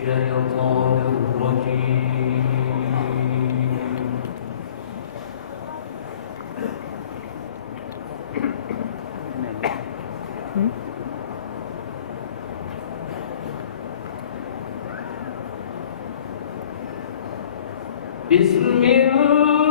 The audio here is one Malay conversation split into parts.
الشيطان الرجيم. بسم الله الرحمن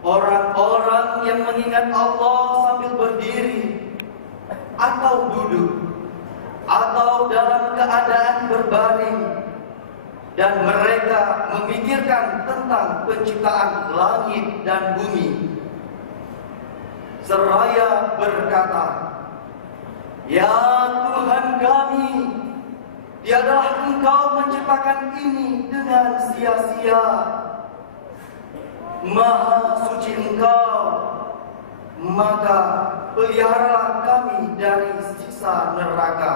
Orang-orang yang mengingat Allah sambil berdiri atau duduk atau dalam keadaan berbaring, dan mereka memikirkan tentang penciptaan langit dan bumi, seraya berkata, "Ya Tuhan kami, tiadalah Engkau menciptakan ini dengan sia-sia. Maha suci Engkau, maka peliharalah kami dari siksa neraka."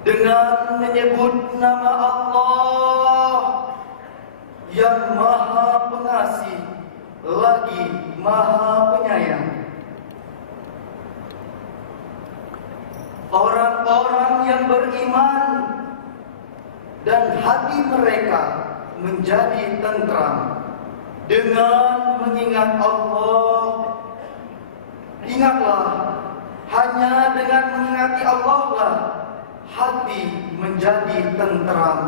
Dengan menyebut nama Allah yang Maha Pengasih lagi Maha Penyayang, orang-orang yang beriman dan hati mereka menjadi tentram dengan mengingat Allah. Ingatlah, hanya dengan mengingati Allah lah hati menjadi tentram.